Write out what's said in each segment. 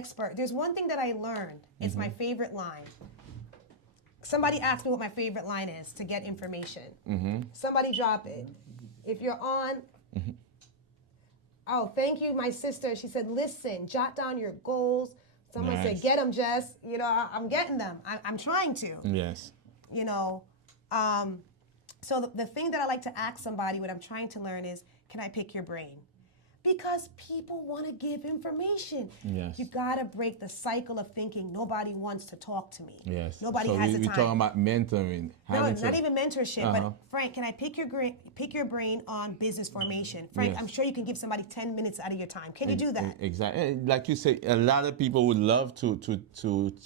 expert. There's one thing that I learned. It's my favorite line. Somebody asked me what my favorite line is to get information. Somebody drop it. If you're on, oh, thank you, my sister. She said, listen, jot down your goals. Someone said, get them, Jess. You know, I'm getting them. I'm trying to. Yes. You know, so the thing that I like to ask somebody when I'm trying to learn is, can I pick your brain? Because people want to give information. Yes. You got to break the cycle of thinking nobody wants to talk to me. Yes. Nobody so has the time. We're talking about mentoring. No, not even mentorship, but Frank, can I pick your brain on business formation? Frank, Yes. I'm sure you can give somebody 10 minutes out of your time. Can you do that? Exactly. Like you say, a lot of people would love to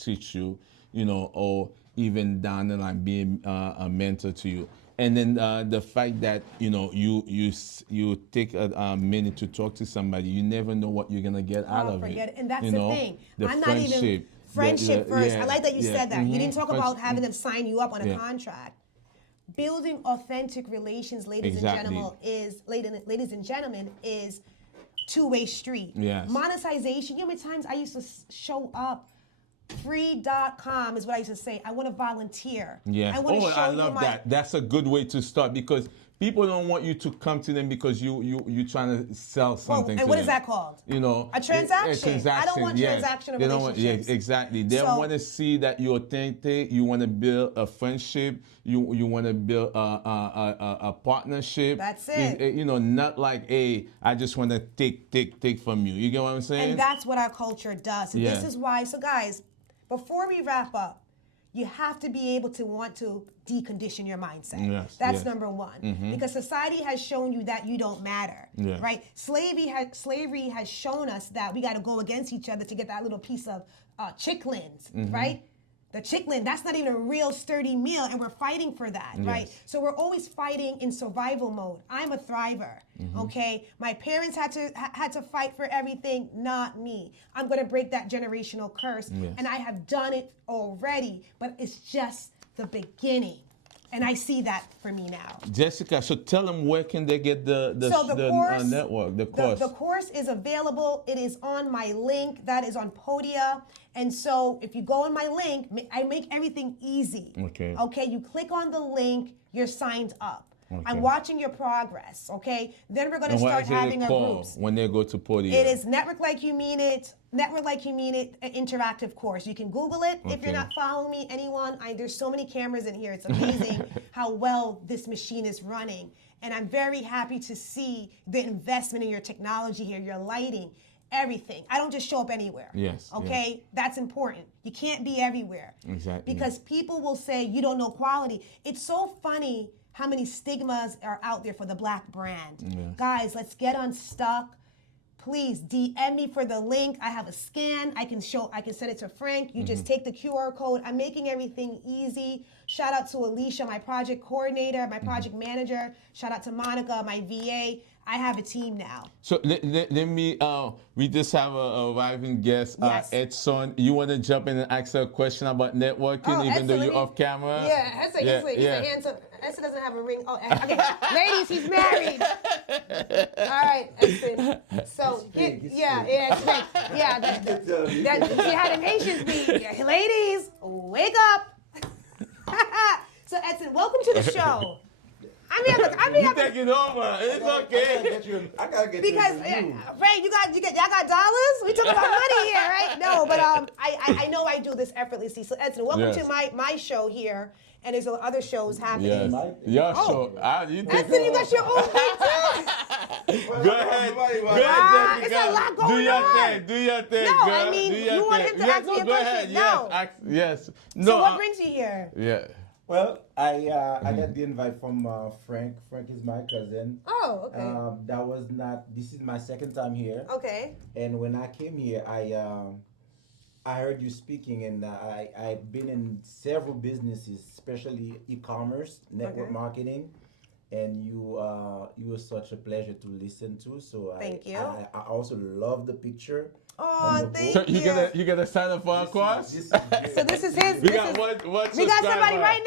teach you, you know, or even down the line being a mentor to you. And then the fact that, you know, you take a minute to talk to somebody, you never know what you're gonna get out of forget it. it. And that's you the know? thing. The I'm not friendship, even friendship first. Yeah, I like that you said that. You didn't talk about having Friendship. them sign you up on a contract. Building authentic relations, ladies and gentlemen, is two-way street. Yes. Monetization. You know how many times I used to show up. Free.com is what I used to say. I want to volunteer. Yes. I want to show I love you that. That's a good way to start because people don't want you to come to them because you trying to sell something. And to what them. is that called? You know, A transaction. A transaction. I don't want yes. transactional They don't want, relationships. exactly. They want to see that you're authentic. You want to build a friendship. You want to build a partnership. That's it. You know, not like, hey, I just want to take from you. You get what I'm saying? And that's what our culture does. And this is why. So guys, before we wrap up, you have to be able to want to decondition your mindset. Yes, That's number one. Because society has shown you that you don't matter, Yes. right? Slavery has shown us that we got to go against each other to get that little piece of chicklins, right? The chicklin, that's not even a real sturdy meal, and we're fighting for that, right? So we're always fighting in survival mode. I'm a thriver, okay? My parents had to fight for everything, not me. I'm gonna break that generational curse, and I have done it already, but it's just the beginning. And I see that for me now. Jessica, so tell them where can they get the course, network, the course. The course is available. It is on my link. That is on Podia. And so if you go on my link, I make everything easy. Okay. Okay, you click on the link, you're signed up. Okay. I'm watching your progress, okay? Then we're going to start having our groups. When they go to Podia? It is Network Like You Mean It, an interactive course. You can Google it if you're not following me, anyone. There's so many cameras in here. It's amazing how well this machine is running. And I'm very happy to see the investment in your technology here, your lighting, everything. I don't just show up anywhere. Yes. Okay? Yes. That's important. You can't be everywhere. Exactly. Because people will say you don't know quality. It's so funny how many stigmas are out there for the Black brand. Yes. Guys, let's get unstuck. Please DM me for the link. I have a scan. I can send it to Frank. You just take the QR code. I'm making everything easy. Shout out to Alicia, my project coordinator, my project manager. Shout out to Monica, my VA. I have a team now. So let me, we just have a arriving guest, Edson. You want to jump in and ask her a question about networking, even though you're off camera? Yeah, Edson, he's a handsome. Edson doesn't have a ring. Oh, okay. Ladies, he's married. All right, Edson. So, it's big. You had an Asian beat. Yeah, ladies, wake up. So, Edson, welcome to the show. You take it over. It's okay. I gotta get because Ray, y'all got dollars? We talking about money here, right? No, but I know I do this effortlessly. So Edson, welcome to my show here, and there's other shows happening. Yes. Your show. Edson, you got your own thing too. Go ahead. Go ahead, Jessica. It's a lot going on. Do your thing. No, girl. I mean, you want him to ask me a question? No. Yes. No. So what brings you here? Yeah. Well, I got the invite from Frank. Frank is my cousin. Oh, okay. This is my second time here. Okay. And when I came here, I heard you speaking, and I've been in several businesses, especially e-commerce, network marketing, and you were such a pleasure to listen to. So thank you. I also love the picture. Oh, thank you. So you gonna sign up for a course? So this is his. We got somebody right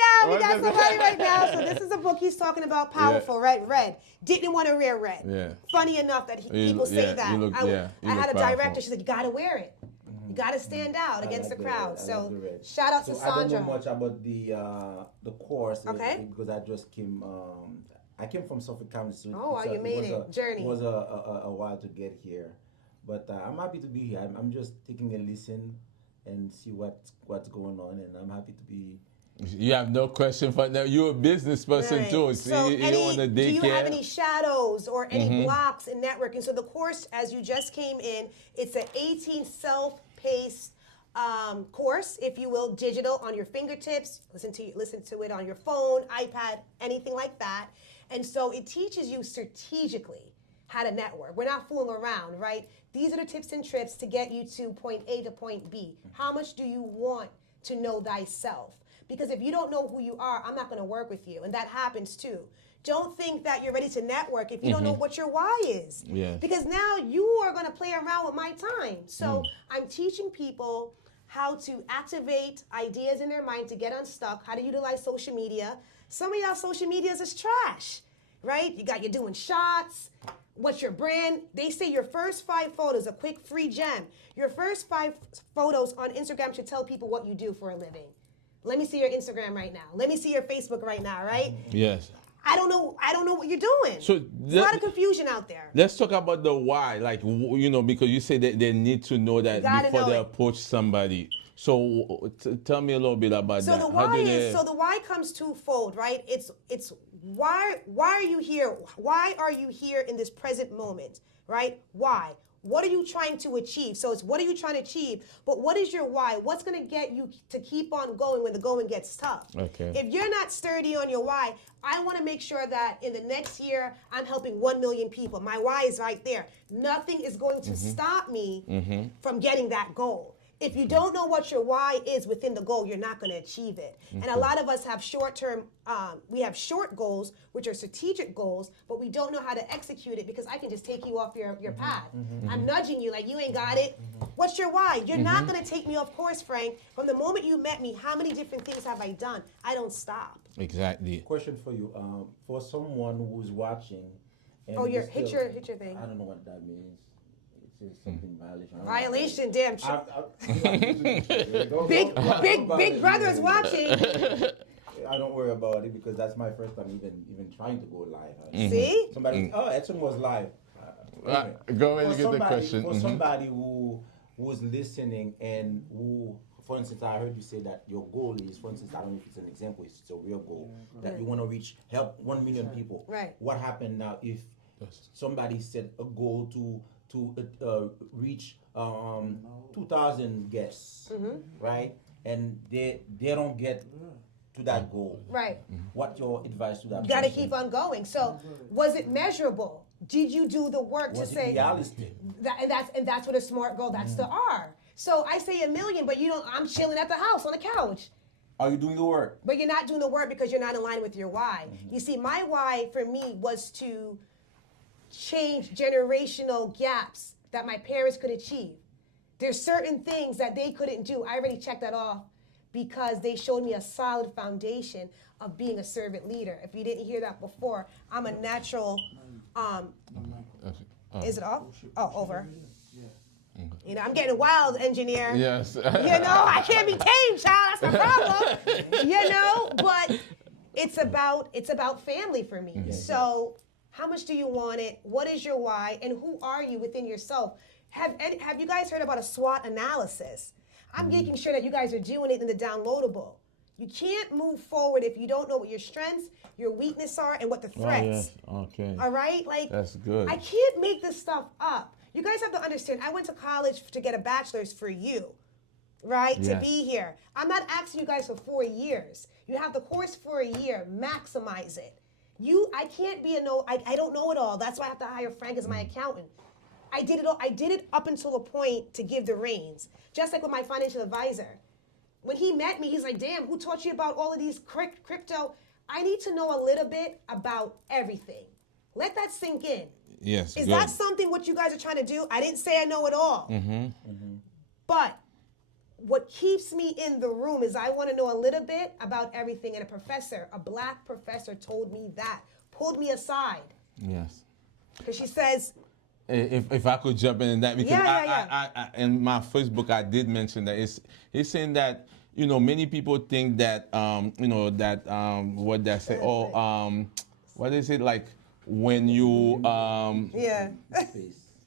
now. So this is a book he's talking about. Powerful, right? Red. Didn't want to wear red. Yeah. Funny enough that people say that. I had a director. She said, "You got to wear it. You got to stand out against the crowd. So red. shout out to I don't Sandra. know much about the course because I just came. I came from Suffolk County, so you made it. Journey. It was a while to get here, but I'm happy to be here. I'm just taking a listen and see what's going on, and I'm happy to be. You have no question for them. You're a business person Right. too. So you want to do you have daycare? any shadows or any blocks in networking? So the course, as you just came in, it's an 18 self-paced course, if you will, digital on your fingertips. Listen to it on your phone, iPad, anything like that. And so it teaches you strategically how to network. We're not fooling around, right? These are the tips and tricks to get you to point A to point B. How much do you want to know thyself? Because if you don't know who you are, I'm not going to work with you. And that happens too. Don't think that you're ready to network if you don't know what your why is. Yes. Because now you are going to play around with my time. So I'm teaching people how to activate ideas in their mind to get unstuck, how to utilize social media. Some of y'all social medias is trash, right? You're doing shots. What's your brand? They say your first 5 photos, a quick free gem. Your first 5 photos on Instagram should tell people what you do for a living. Let me see your Instagram right now. Let me see your Facebook right now, right? Yes. I don't know what you're doing. So there's a lot of confusion out there. Let's talk about the why, like, because you say that they need to know that before they approach somebody. So tell me a little bit about that. So the why comes twofold, right? It's why are you here? Why are you here in this present moment, right? Why? What are you trying to achieve? So it's what are you trying to achieve, but what is your why? What's going to get you to keep on going when the going gets tough? Okay. If you're not sturdy on your why, I want to make sure that in the next year, I'm helping 1 million people. My why is right there. Nothing is going to stop me from getting that goal. If you don't know what your why is within the goal, you're not going to achieve it. And a lot of us have short-term, we have short goals, which are strategic goals, but we don't know how to execute it because I can just take you off your path. I'm nudging you like, you ain't got it. What's your why? You're not going to take me off course, Frank. From the moment you met me, how many different things have I done? I don't stop. Exactly. Question for you. For someone who's watching. And hit your thing. I don't know what that means. It's something violation. Violation, damn. Big brother is watching. I don't worry about it because that's my first time even trying to go live. See? Somebody, Edson was live. Go ahead and get the question. For somebody who was listening and who, for instance, I heard you say that your goal is, for instance, I don't know if it's an example, it's a real goal, that you want to help 1 million people. Right. What happened now if somebody set a goal to reach 2,000 guests, right? And they don't get to that goal. Right. What's your advice to that? You got to keep on going. So, was it measurable? Did you do the work to say? Realistic? And that's what a SMART goal. That's the R. So I say 1 million, but you don't. I'm chilling at the house on the couch. Are you doing the work? But you're not doing the work because you're not in line with your why. You see, my why for me was to change generational gaps that my parents could achieve. There's certain things that they couldn't do. I already checked that off because they showed me a solid foundation of being a servant leader. If you didn't hear that before, I'm a natural, is it off? Oh, over. You know, I'm getting wild, engineer. Yes. You know, I can't be tamed, child. That's the problem. You know, but it's about family for me. So how much do you want it? What is your why? And who are you within yourself? Have you guys heard about a SWOT analysis? I'm making sure that you guys are doing it in the downloadable. You can't move forward if you don't know what your strengths, your weaknesses are, and what the threats. Oh, yes. Okay. All right? Like, that's good. I can't make this stuff up. You guys have to understand, I went to college to get a bachelor's for you, right? Yes. To be here. I'm not asking you guys for 4 years. You have the course for a year. Maximize it. I can't be I don't know it all. That's why I have to hire Frank as my accountant. I did it all. I did it up until a point to give the reins. Just like with my financial advisor. When he met me, he's like, damn, who taught you about all of these crypto? I need to know a little bit about everything. Let that sink in. Yes. Is that something what you guys are trying to do? I didn't say I know it all. But what keeps me in the room is I want to know a little bit about everything. And a black professor told me that, pulled me aside. Yes. Because she says, if I could jump in that, because I in my first book I did mention that it's saying that many people think that what they say what is it like when you Yeah.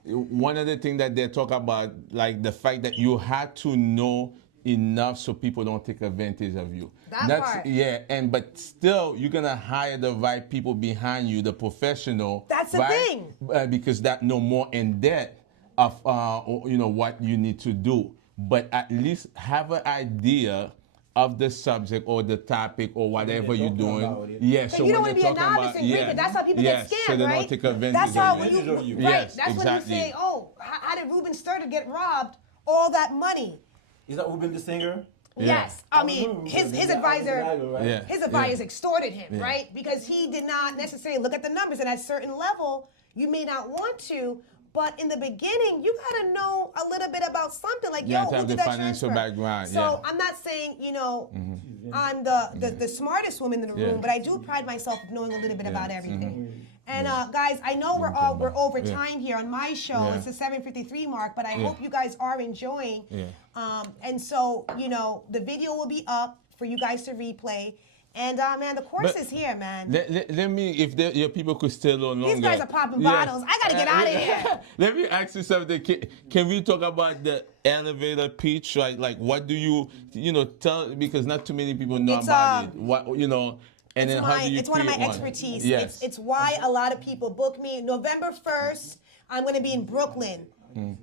one of the things that they talk about, like the fact that you had to know enough so people don't take advantage of you. That part. Yeah, but still you're gonna hire the right people behind you, the professional. That's the right? thing. Because that know more in depth of what you need to do, but at least have an idea of the subject or the topic or whatever you're doing. Yeah, so you don't when want to they're be a talking novice about, and Greek, that's how people get scammed, so they right? don't take advantage That's how when of you, you. right? Yes, That's exactly. when you say, "Oh, how did Ruben Sturder get robbed all that money?" Is that Ruben the singer? Yes, I mean his advisor, Yeah. his advisor extorted him, right? Because he did not necessarily look at the numbers, and at a certain level, you may not want to. But in the beginning, you gotta know a little bit about something. Like, You yo, have to who have did the that financial transfer? background, So yeah. I'm not saying, I'm the smartest woman in the room, Yeah. but I do pride myself of knowing a little bit about everything. And guys, I know we're over time here on my show. Yeah. It's the 7:53 mark, but I Yeah. hope you guys are enjoying. Yeah. And so, the video will be up for you guys to replay. And man, the course is here, man. Let me, if your people could stay a little longer. These guys are popping bottles. I gotta get out of here. Let me ask you something. Can we talk about the elevator pitch? Like what do you tell? Because not too many people know about it. What and then how do you it's one of my create expertise. Yes. It's why a lot of people book me. November 1st, I'm going to be in Brooklyn.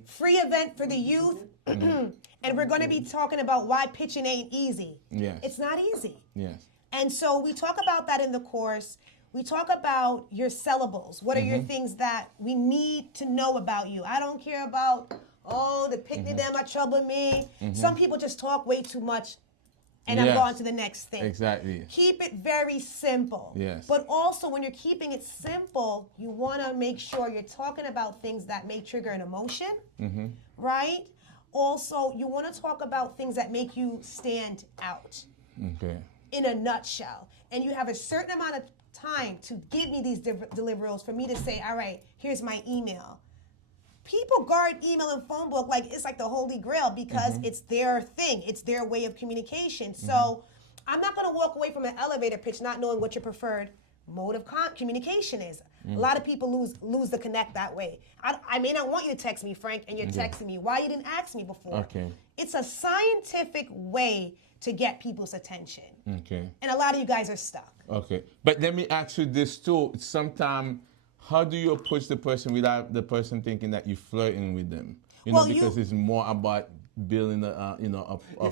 Free event for the youth. And we're going to be talking about why pitching ain't easy. Yes. It's not easy. Yes. And so we talk about that in the course. We talk about your sellables. What are your things that we need to know about you? I don't care about, the picnic them are troubling me. Some people just talk way too much and I'm going to the next thing. Exactly. Keep it very simple. Yes. But also when you're keeping it simple, you want to make sure you're talking about things that may trigger an emotion, right? Also, you want to talk about things that make you stand out. Okay. In a nutshell. And you have a certain amount of time to give me these deliverables for me to say, all right, here's my email. People guard email and phone book like it's like the holy grail because it's their thing. It's their way of communication. So I'm not going to walk away from an elevator pitch not knowing what your preferred mode of communication is. A lot of people lose the connect that way. I may not want you to text me, Frank, and you're texting me. Why you didn't ask me before? Okay. It's a scientific way to get people's attention. Okay. And a lot of you guys are stuck. Okay. But let me ask you this too. Sometimes, how do you approach the person without the person thinking that you're flirting with them? Because it's more about building a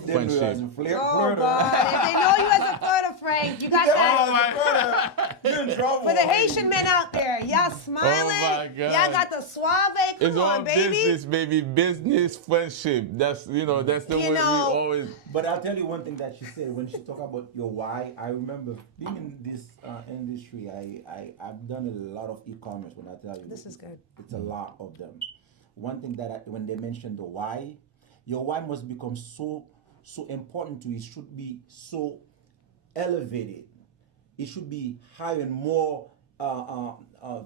friendship. Oh God! If they know you as a flirter, Frank, you got that. You're in trouble. For the Haitian men out there, y'all smiling. my God. Y'all got the suave. Come It's on, all baby. business, baby. Business, friendship. That's that's the way we always. But I'll tell you one thing that she said when she talked about your why. I remember being in this industry. I've done a lot of e-commerce. When I tell you, This is good. It's a lot of them. One thing that when they mentioned the why, your why must become so important to you. It should be so elevated. It should be higher and more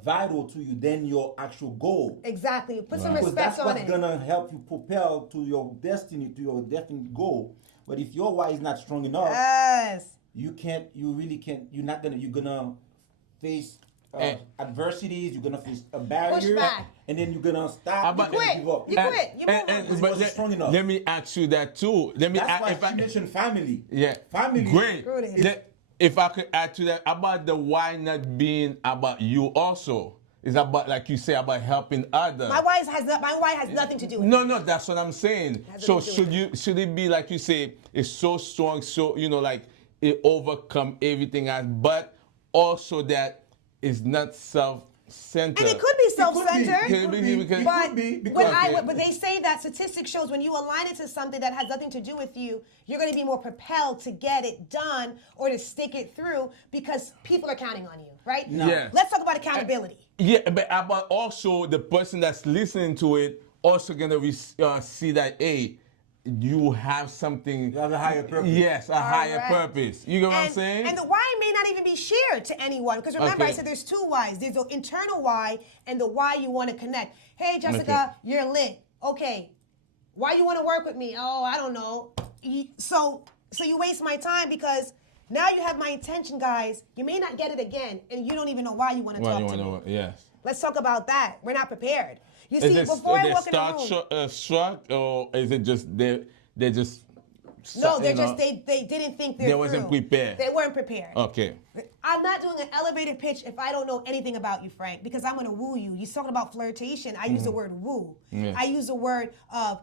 vital to you than your actual goal. Exactly. Put some Because respect that's on what's it. gonna help you propel to your destiny, to your definite goal. But if your why is not strong enough, Yes. you're gonna face adversities, you're gonna face a barrier, Pushback. and then you're gonna stop. But- you're gonna give up. You quit. You move on. It wasn't strong enough. Let me ask you that too. Let me That's why if I she mentioned family. Yeah. Family. Great. Screw this. If I could add to that about the why not being about you also. It's about, like you say, about helping others. My why has nothing to do with it. No, that's what I'm saying. Has So nothing to do should it be like you say, it's so strong, so like it overcome everything else, but also that it's not self-centered. And it could be self-centered. Could be, because- But because- but they say that statistics shows when you align it to something that has nothing to do with you, you're going to be more propelled to get it done or to stick it through because people are counting on you, right? No. Yes. Let's talk about accountability. Yeah, but also the person that's listening to it also gonna see that, hey, you have something. You have a higher purpose. Yes, a higher right. purpose. You get what I'm saying? And the why may not even be shared to anyone. Because remember, Okay. I said there's two whys. There's the internal why and the why you want to connect. Hey, Jessica, you're lit. Okay. Why you want to work with me? Oh, I don't know. So you waste my time because now you have my attention, guys. You may not get it again, and you don't even know why you want to talk to me. Yes. Let's talk about that. We're not prepared. You Is see, it before I walk in the room, struck, or is it just they're just? no, they're you know, just they didn't think They wasn't prepared. They weren't prepared. Okay. I'm not doing an elevated pitch if I don't know anything about you, Frank, because I'm gonna woo you. You're talking about flirtation. I use the word woo. Yes. I use the word of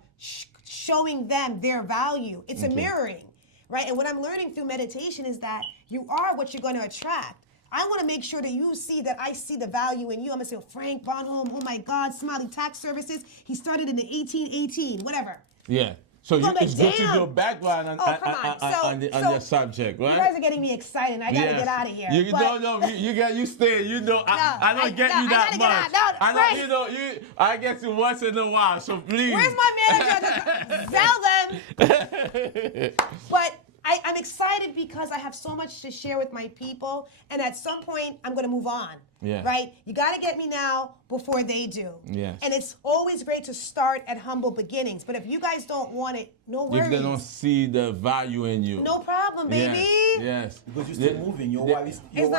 showing them their value. It's a mirroring, right? And what I'm learning through meditation is that you are what you're going to attract. I want to make sure that you see that I see the value in you. I'm going to say, Frank Bonholm, oh my God, Smiley Tax Services. He started in the 1818, whatever. Yeah. So it's good to do a background on your subject, right? You guys are getting me excited. I gotta get out of here. You stay. You know, I don't get you that much. I get you once in a while. So please. Where's my manager? Sell them. But I'm excited because I have so much to share with my people, and at some point I'm gonna move on. Yeah. Right? You gotta get me now before they do. Yes. And it's always great to start at humble beginnings. But if you guys don't want it, no worries. If they don't see the value in you. No problem, baby. Yes. Because you're still moving. Your wife is still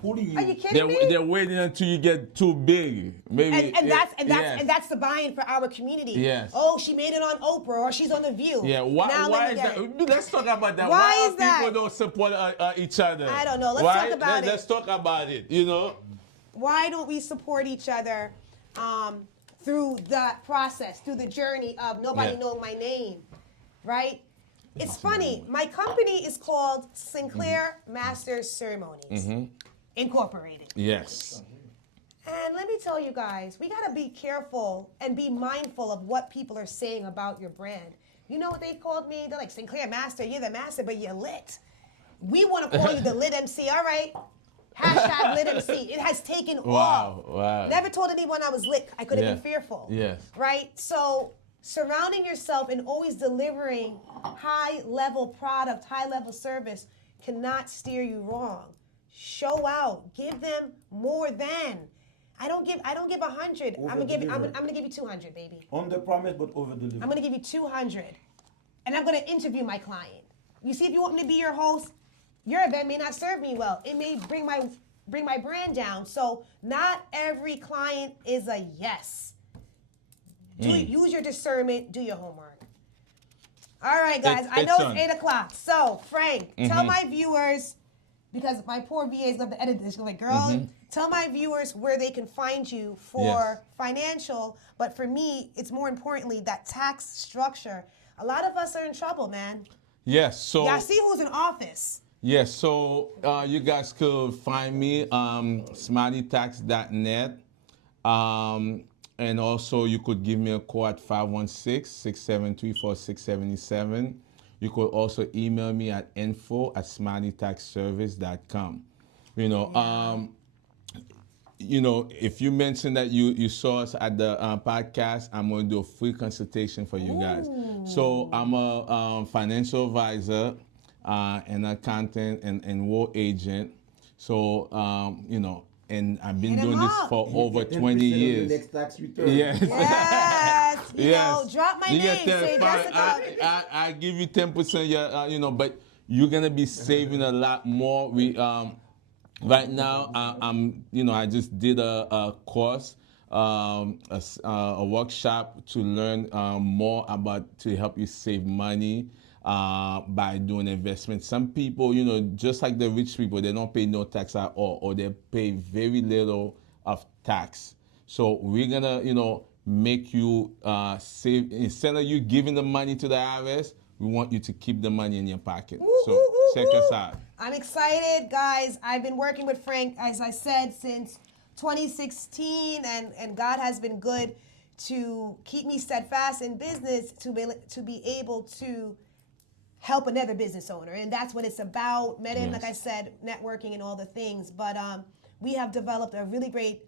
pulling you. Are you kidding me? They're waiting until you get too big. Maybe. And that's the buy-in for our community. Yes. Oh, she made it on Oprah, or she's on The View. Yeah. Why is that? Let's talk about that. Why is that? People don't support each other? I don't know. Let's talk about it. Let's talk about it. You know. Why don't we support each other through that process, through the journey of nobody knowing my name, right? It's funny. My company is called Sinclair Masters Ceremonies Incorporated. Yes. And let me tell you guys, we got to be careful and be mindful of what people are saying about your brand. You know what they called me? They're like, Sinclair Master, you're the master, but you're lit. We want to call you the lit MC. All right. Hashtag lit MC. It has taken off. Wow. Never told anyone I was lit. I could have been fearful. Yes. Right? So surrounding yourself and always delivering high-level product, high-level service cannot steer you wrong. Show out. Give them more than. I don't give 100. I'm gonna give you 200, baby. Under promise but over deliver. I'm gonna give you 200, and I'm gonna interview my client. You see, if you want me to be your host, your event may not serve me well. It may bring my brand down. So not every client is a yes. Use your discernment. Do your homework. All right, guys. I know it's 8 o'clock. So Frank, tell my viewers, because my poor VAs love to edit this. She's like, girl, tell my viewers where they can find you for financial. But for me, it's more importantly that tax structure. A lot of us are in trouble, man. Yes. So yeah, I see who's in office. Yes, so you guys could find me smileitax.net, and also you could give me a call at 516-673-4677. You could also email me at info@smileitaxservice.com. If you mention that you saw us at the podcast, I'm going to do a free consultation for you guys. So I'm a financial advisor, an accountant, and enroll agent. So, and I've been doing this for over 20 years. Next tax return. Yes. Yes. Drop my name. Say Jessica. I give you 10%. But you're gonna be saving a lot more. Right now, I just did a course, a workshop to learn more to help you save money by doing investments. Some people, just like the rich people, they don't pay no tax at all, or they pay very little of tax. So we're gonna, make you save. Instead of you giving the money to the IRS, we want you to keep the money in your pocket. So check us out. I'm excited, guys. I've been working with Frank, as I said, since 2016, and God has been good to keep me steadfast in business to be able to help another business owner. And that's what it's about. Met him, like I said, networking and all the things. But we have developed a really great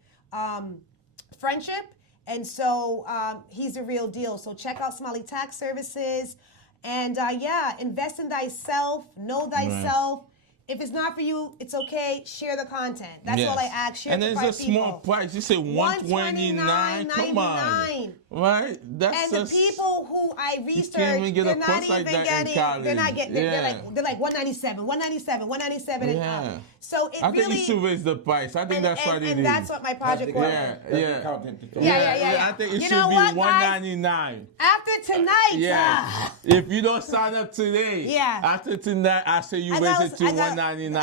friendship. And so he's the real deal. So check out Smiley Tax Services. And yeah, invest in thyself, know thyself. If it's not for you, it's okay. Share the content. That's all I ask. Share and it to it's 5 a small people. price. You say $129. Come on, right? That's And the just, people who I even researched, get a they're not course even like that in getting. They're not college. getting. Yeah. They're like 197, 197, 197 and up. So it I think really. you should raise the price. I think that's what it is. And that's what my project was. Yeah. I think it You should know be what, guys? $199. After tonight. Yeah. If you don't sign up today, after tonight, I say you raise it to $199. And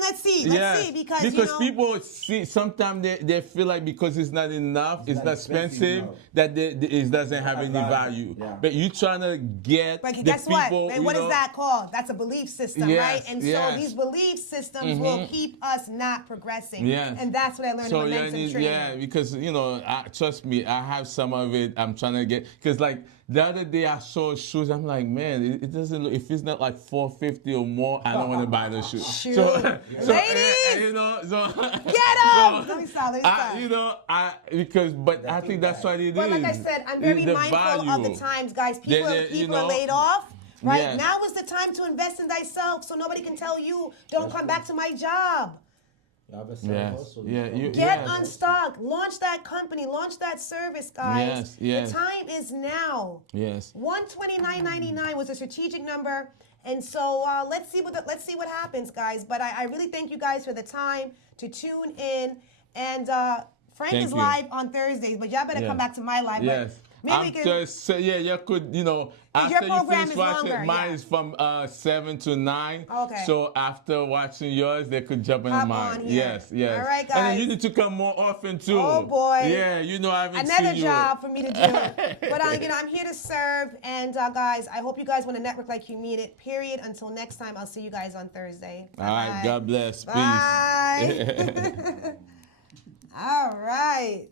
let's see. Let's see because you know, people see sometimes they feel like because it's not enough, it's not expensive, that it doesn't have any value. Yeah. But you trying to get but the guess people. what? And what is that called? That's a belief system, right? And so these belief systems will keep us not progressing. Yes. And that's what I learned in momentum training. Because you know, trust me, I have some of it. I'm trying to get because like the other day I saw shoes. I'm like, man, it doesn't look. If it's not like $450 or more, I don't want to buy the shoes. Ladies, you know, so get them. Let me stop. you know, but I think that's what it is. But like I said, I'm very mindful of the times, guys. People are laid off. Right? Yes. Now is the time to invest in thyself so nobody can tell you, don't come back to my job. Get unstuck. Launch that company. Launch that service, guys. The time is now. Yes. $129.99 was a strategic number. And so let's see what happens, guys. But I really thank you guys for the time to tune in. And Frank is live on Thursdays, but y'all better come back to my live. Yes. Maybe you could, you know, after your you program finish is watching, longer, mine is from 7 to 9. Okay. So after watching yours, they could jump into mine. Yes. All right, guys. And then you need to come more often too. Oh boy. Yeah, you know I haven't another seen you. job for me to do. But you know, I'm here to serve. And guys, I hope you guys want to network like you mean it. Period. Until next time, I'll see you guys on Thursday. All right. God bless. Bye. Peace. All right.